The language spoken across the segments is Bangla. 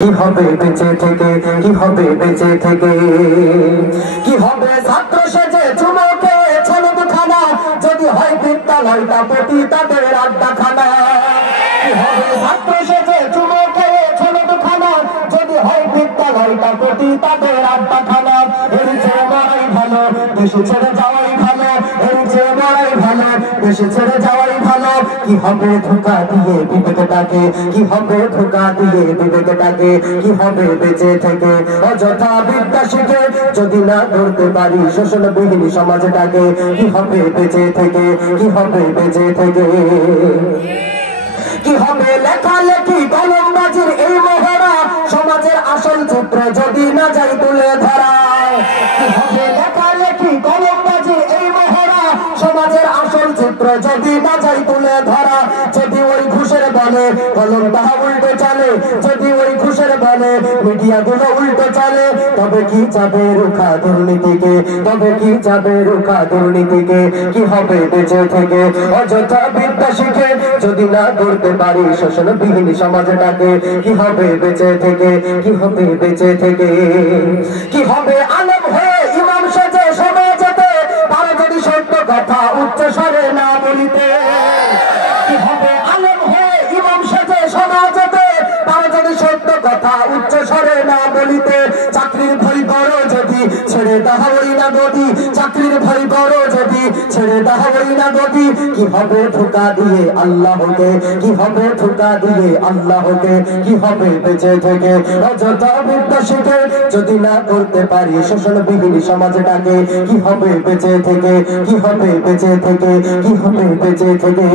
কি হবে বেঁচে থেকে, কি হবে বেঁচে থেকে, কি হবে ছাত্র সেজে চুমকে ছলদ খানা, যদি হয় বিদ্যালয়টা প্রতি তাদের আড্ডাখানা। কি হবে ছাত্র সেজে চুমকে ছলদ খানা, যদি হয় বিদ্যালয়টা প্রতি তাদের আড্ডাখানা। এর চেয়ে বড়াই ভালো দেশে ছেড়ে যাওয়াই ভালো, এর চেয়ে বড়াই ভালো দেশে ছেড়ে যাওয়াই ভালো। কি হবে ধোঁকা দিয়ে বিবেকটাকে, কি হবে ধোঁকা দিয়ে বিবেকটাকে, কি হবে বেঁচে থেকে অযথা বিদ্যা শিখে, যদি না ধরতে পারি শোষণবিহীন সমাজটাকে। কি হবে বেঁচে থেকে, কি হবে বেঁচে থেকে, কি হবে লেখালেখি কলমবাজির এই মহড়া, সমাজের আসল চিত্র যদি না যাই তুলে ধরা। কি হবে লেখালেখি কলমবাজির এই মহড়া, সমাজের আসল চিত্র যদি না যাই তুলে ধরা। যদি ওই ঘুষের বলে কলমটা উল্টো চলে, যদি ওই ঘুষের বলে মিডিয়া গুলো উল্টো চলে, তবে কি যাবে রুখা দুর্নীতিকে, তবে কি যাবে রুখা দুর্নীতিকে। কি হবে বেঁচে থেকে অযথা বিদ্যা শিখে, যদি না করতে পারি শোষণবিহীন সমাজটাকে। কি হবে বেঁচে থেকে, কি হবে বেঁচে থেকে, কি হবে আলেম হয়ে ইমাম সেজে সমাজেতে, তারা যদি সত্য কথা উচ্চ স্বরে না বলিতে। কি হবে আলেম হয়ে ইমাম সেজে সমাজেতে, তারা যদি সত্য কথা উচ্চ স্বরে না বলিতে। চাকরির ভয় করো যদি ছেড়ে দাহাই না গদি, চাকরির ভয় করো যদি ছেড়ে দাহাই না গদি। কি হবে ধোঁকা দিয়ে আল্লাহকে, কি হবে ধোঁকা দিয়ে আল্লাহকে। কি হবে বেঁচে থেকে অযথা বিদ্যা শিখে, যদি না করতে পারি শোষণবিহীন সমাজটাকে। কি হবে বেঁচে থেকে, কি হবে বেঁচে থেকে, কি হবে বেঁচে থেকে,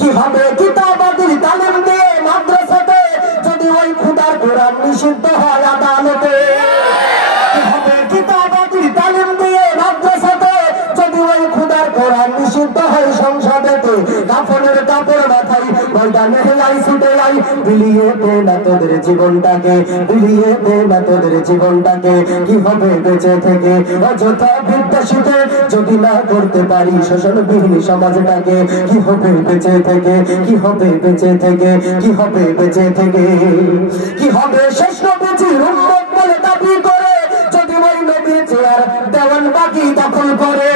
কি হবে কিতাবাদির তালিম দিয়ে মাদ্রাসাতে, যদি ওই খুদার কোরআন নিষিদ্ধ হয় আদালতে। কি হবে কিতাবাদির তালিম দিয়ে মাদ্রাসাতে, যদি ওই খুদার কোরআন নিষিদ্ধ হয় সংসদেতে। কাফনের কাপড় মাথায় ময়দানে লাই ছুটে লাই, বিলিয়ে দে না তোদের জীবনটাকে, বিলিয়ে দে না তোদের জীবনটাকে। কি হবে বেঁচে থেকে অযথা বিদ্যা শিখে, যদি না করতে পারি শোষণবিহীন সমাজটাকে। কি হবে বেঁচে থেকে, কি হবে বেঁচে থেকে, কি হবে বেঁচে থেকে, কি হবে শেষ নবীজির উম্মত বলে দাবি করে, যদি ওই নবীর চেয়ার দেওয়ান বাকি দখল করে।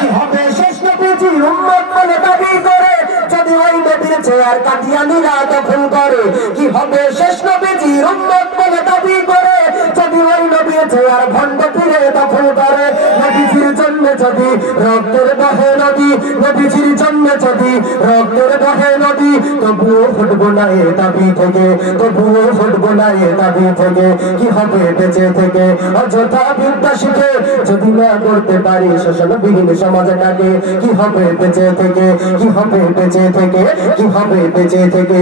কি হবে শেষ নবীজির উম্মত বলে দাবি করে, যদি ওই নবীর চেয়ার কাদিয়ানীরা দখল করে। কি হবে শেষ নবীজির উম্মত বলে দাবি করে, যদি ওই নবীর চেয়ার ভণ্ড ফিরে দখল করে। নবীজির জন্য যদি রক্তের বহে নদী, নবীজির জন্য যদি রক্তের বহে নদী, তবুও ফুটবো না এ দাবি থেকে, তবুও ফুটবো না এ দাবি থেকে। কি হবে বেঁচে থেকে অযথা বিদ্যা শিখে, যদি না করতে পারি শোষণবিহীন সমাজটাকে। কি হবে বেঁচে থেকে, কি হবে বেঁচে থেকে, কি হবে বেঁচে থেকে।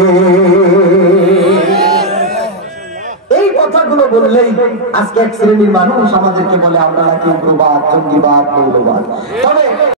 এই কথাগুলো বললেই আজকে এক শ্রেণীর মানুষ আমাদেরকে বলে আপনারা কি উগ্রবাদ, জঙ্গিবাদ, মৌলবাদ। তবে